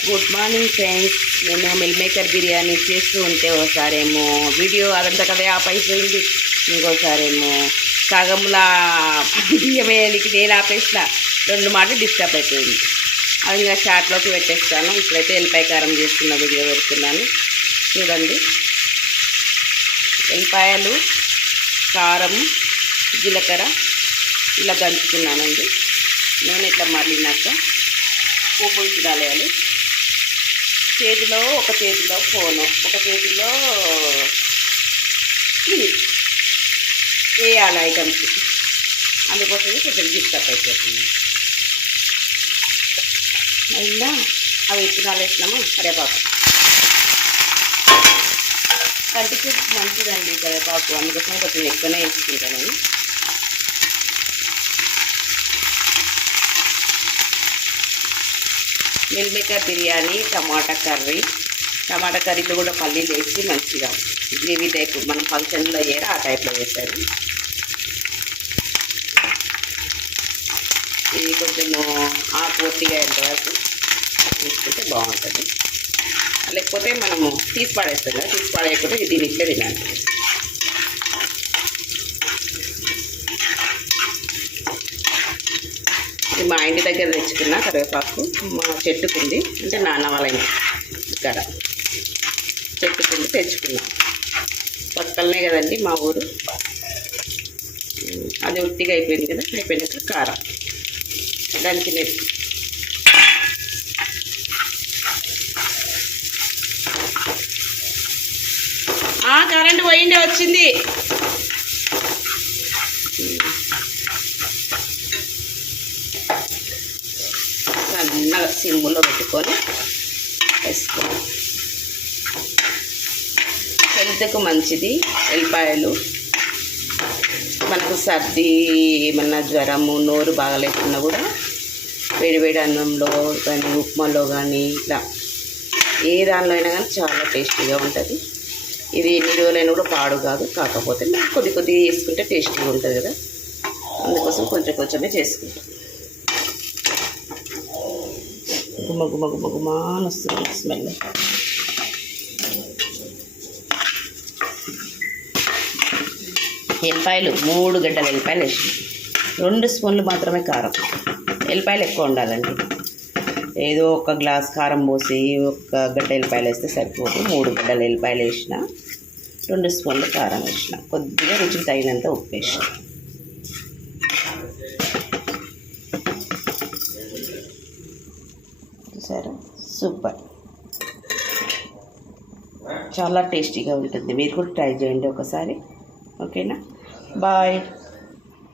Good morning friends నేను meal maker biryani చేస్తూ ఉంటే ఒకసారేమో వీడియో అదంతా కదా ఆపైపోయింది ఇంకోసారేమో సగంలా బియ్యం వేయడానికి నేను ఆపేసిన రెండు మాటలు డిస్టర్బ్ అయిపోయింది అది ఇంకా షార్ట్లోకి పెట్టేస్తాను ఇప్పుడైతే ఎల్లిపాయ కారం చేస్తున్న వీడియో పెడుతున్నాను చూడండి ఎల్లిపాయలు కారం జీలకర్ర ఇలా దంచుకున్నానండి నూనె ఇట్లా మరలినాక ఉప్పు ఇచ్చిరాలేయాలి చేతిలో ఒక చేతిలో ఫోను ఒక చేతిలో ఇది వేయాలి ఐటమ్స్. అందుకోసమే కొంచెం డిస్టర్బ్ అయిపోతుంది. అయిందా అవి విత్తనాలు వేసినాము? కరివేపాకు కంటికి మంచిదండి కరేపాకు. అందుకోసం కొంచెం ఎక్కువనే వేసుకుంటాను. నేను బిర్యానీ టమాటా కర్రీ. టమాటా కర్రీలో కూడా పల్లీలు వేసి మంచిగా గ్రేవీ టైప్ మనం ఫంక్షన్లో అయ్యారు ఆ టైప్లో వేశారు ఇది కొంచెము ఆ పూర్తిగా ఎంతవరకు తీసుకుంటే బాగుంటుంది. లేకపోతే మనము తీసి పడేస్తాం కదా తీసి పడేయకపోతే ఇది దీని ఇట్లే తినాలి. మా ఇంటి దగ్గర తెచ్చుకున్న కరివేపాకు మా చెట్టుకుంది. అంటే నాన్న వాళ్ళ ఇక్కడ చెట్టుకుంది తెచ్చుకున్నాం. పక్కనే కదండి మా ఊరు. అది ఉట్టిగా అయిపోయింది కదా అయిపోయినాక కారం. దానికి లేదు ఆ కరెంట్ పోయిండే వచ్చింది. సన్నగా సిమ్ములో పెట్టుకొని వేసుకోవాలి. హెల్త్కు మంచిది ఎల్లిపాయలు మనకు సర్ది ఏమన్నా జ్వరము నోరు బాగలేకున్నా కూడా వేడివేడి అన్నంలో కానీ ఉప్మాలో కానీ ఇట్లా ఏ దానిలో అయినా కానీ చాలా టేస్టీగా ఉంటుంది. ఇది ఎన్ని రోజులైనా కూడా పాడు కాదు కాకపోతే కొద్ది కొద్ది వేసుకుంటే టేస్టీగా ఉంటుంది కదా. అందుకోసం కొంచెం కొంచెమే చేసుకుంటాం. గుమ్మ గుమ్మ గుమ్మ గుమ్మ అని వస్తుంది స్మెల్ ఎల్లిపాయలు మూడు గడ్డల ఎల్లిపాయలు వేసి. రెండు స్పూన్లు మాత్రమే కారం. ఎల్లిపాయలు ఎక్కువ ఉండాలండి. ఏదో ఒక గ్లాస్ కారం పోసి ఒక గడ్డ ఎల్లిపాయలు వేస్తే సరిపోదు మూడు గడ్డలు ఎల్లిపాయలు వేసిన రెండు స్పూన్లు కారం వేసిన. కొద్దిగా రుచికి తగినంత ఉప్పు వేసిన. సరే సూపర్. చాలా టేస్టీగా ఉంటుంది. మీరు కూడా ట్రై చేయండి ఒకసారి. ఓకేనా? బాయ్.